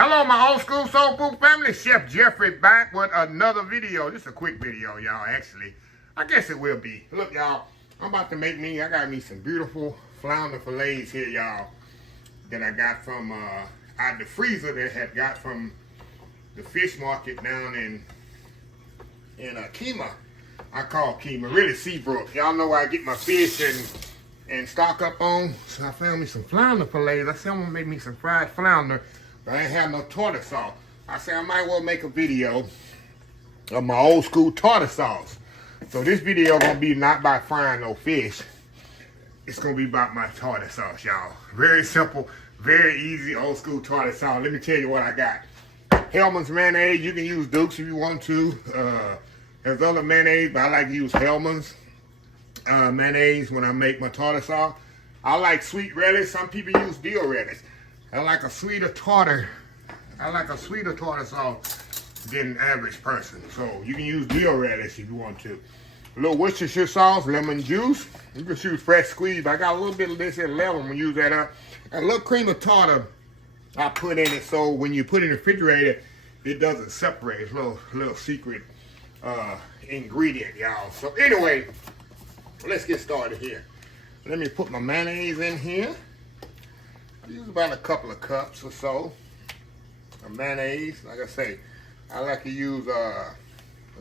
Hello, my old school soul food family. Chef Jeffrey back with another video. This is a quick video, y'all, actually. I guess it will be. Look, y'all, I'm about to make me, I got me some beautiful flounder fillets here, y'all, that I got from out the freezer that I had got from the fish market down in Kemah. I call Kemah, really Seabrook. Y'all know where I get my fish and stock up on. So I found me some flounder fillets. I said I'm gonna make me some fried flounder. I ain't have no tartar sauce. I said I might well make a video of my old school tartar sauce. So this video gonna be not by frying no fish. It's gonna be about my tartar sauce, y'all. Very simple, very easy old school tartar sauce. Let me tell you what I got. HELLMA'S mayonnaise. You can use Duke's if you want to. There's other mayonnaise, but I like to use HELLMA'S mayonnaise when I make my tartar sauce. I like sweet relish. Some people use dill relish. I like a sweeter tartar. I like a sweeter tartar sauce than the average person. So you can use dill relish if you want to. A little Worcestershire sauce, lemon juice. You can use fresh squeeze. I got a little bit of this at 11. We'll use that up. A little cream of tartar I put in it so when you put it in the refrigerator, it doesn't separate. It's a little secret ingredient, y'all. So anyway, let's get started here. Let me put my mayonnaise in here. Use about a couple of cups or so of mayonnaise. Like I say, I like to use a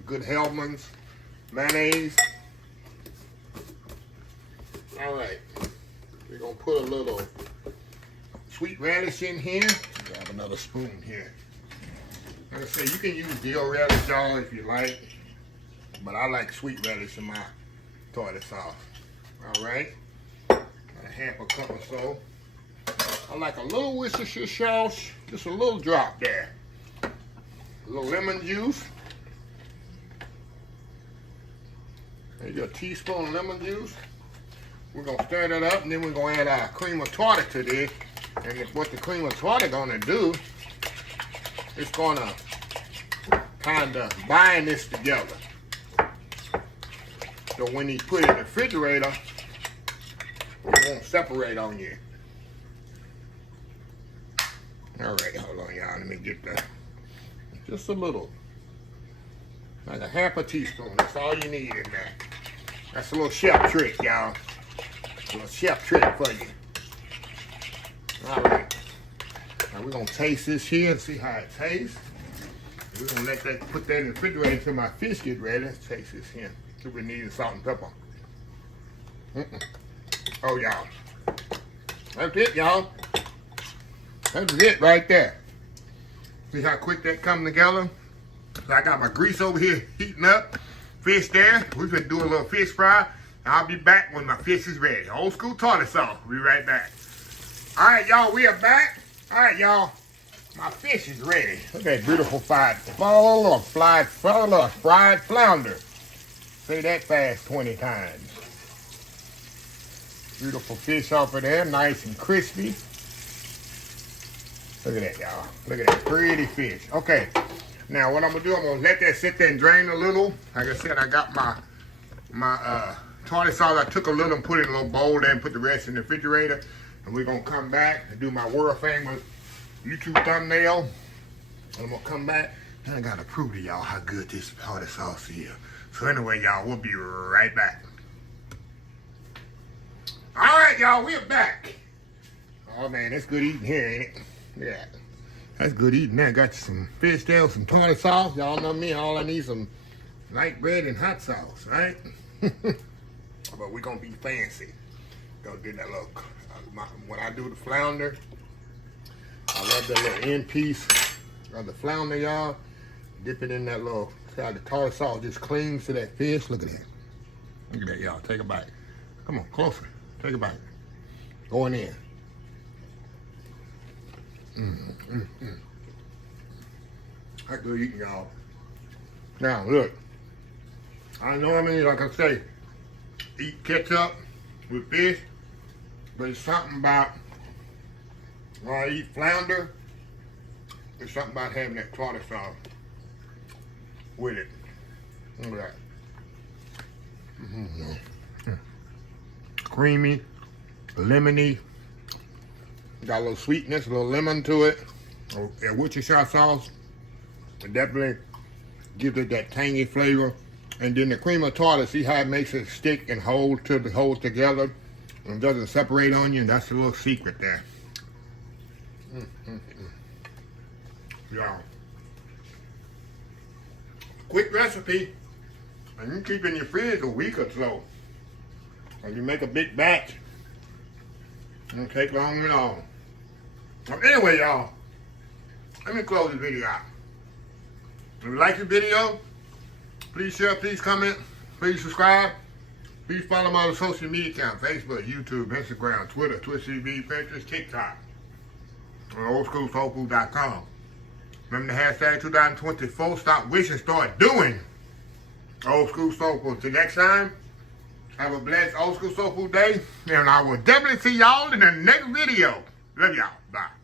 good HELLMA'S mayonnaise. All right, we're gonna put a little sweet relish in here. Grab another spoon here. Like I say, you can use dill relish, y'all, if you like, but I like sweet relish in my tartar sauce. All right, a half a cup or so. I like a little Worcestershire sauce, just a little drop there. A little lemon juice. Maybe a teaspoon of lemon juice. We're gonna stir that up, and then we're gonna add our cream of tartar to this. And what the cream of tartar gonna do, it's gonna kind of bind this together. So when you put it in the refrigerator, it won't separate on you. All right, hold on, y'all. Let me get that. Just a little, like a half a teaspoon. That's all you need in there. That's a little chef trick, y'all. A little chef trick for you. All right. Now we're gonna taste this here and see how it tastes. We're gonna put that in the refrigerator until my fish get ready. Let's taste this here. See if we need salt and pepper. Oh, y'all. That's it, y'all. That's it right there. See how quick that come together? So I got my grease over here heating up. Fish there. We're gonna do a little fish fry. I'll be back when my fish is ready. Old school tartar sauce. We'll be right back. All right, y'all, we are back. All right, y'all. My fish is ready. Look at that beautiful fried flounder. Say that fast 20 times. Beautiful fish off of there, nice and crispy. Look at that, y'all. Look at that pretty fish. Okay, now what I'm gonna do, I'm gonna let that sit there and drain a little. Like I said, I got my tartar sauce. I took a little and put it in a little bowl there and put the rest in the refrigerator. And we're gonna come back and do my world famous YouTube thumbnail. And I'm gonna come back and I gotta prove to y'all how good this tartar sauce is. So anyway, y'all, we'll be right back. All right, y'all, we're back. Oh man, that's good eating here, ain't it? Yeah, that's good eating there. Got you some fish there, some tartar sauce. Y'all know me, all I need some light bread and hot sauce, right? But we're gonna be fancy. Gonna do that little, when I do the flounder, I love that little end piece of the flounder, y'all. Dip it in that little, see how the tartar sauce just clings to that fish. Look at that. Look at that, y'all. Take a bite. Come on, closer. Take a bite. Going in. That's good eating, y'all. Now, look. I normally, like I say, eat ketchup with fish, but it's something about, when I eat flounder, it's something about having that tartar sauce with it. Look at that. Creamy, lemony, got a little sweetness, a little lemon to it. That Worcestershire sauce, it definitely gives it that tangy flavor. And then the cream of tartar, see how it makes it stick and hold together and doesn't separate on you. That's a little secret there. Y'all, quick recipe, and you keep in your fridge a week or so. And you make a big batch, it won't take long at all. Anyway, y'all, let me close this video out. If you like the video, please share, please comment, please subscribe. Please follow my other social media accounts: Facebook, YouTube, Instagram, Twitter, Twitch TV, Pinterest, TikTok, and oldschoolsoulfood.com. Remember the hashtag 2024, stop wishing, start doing. Old School Soul Food. Till next time, have a blessed Old School Soul Food day, and I will definitely see y'all in the next video. Love y'all. Bye.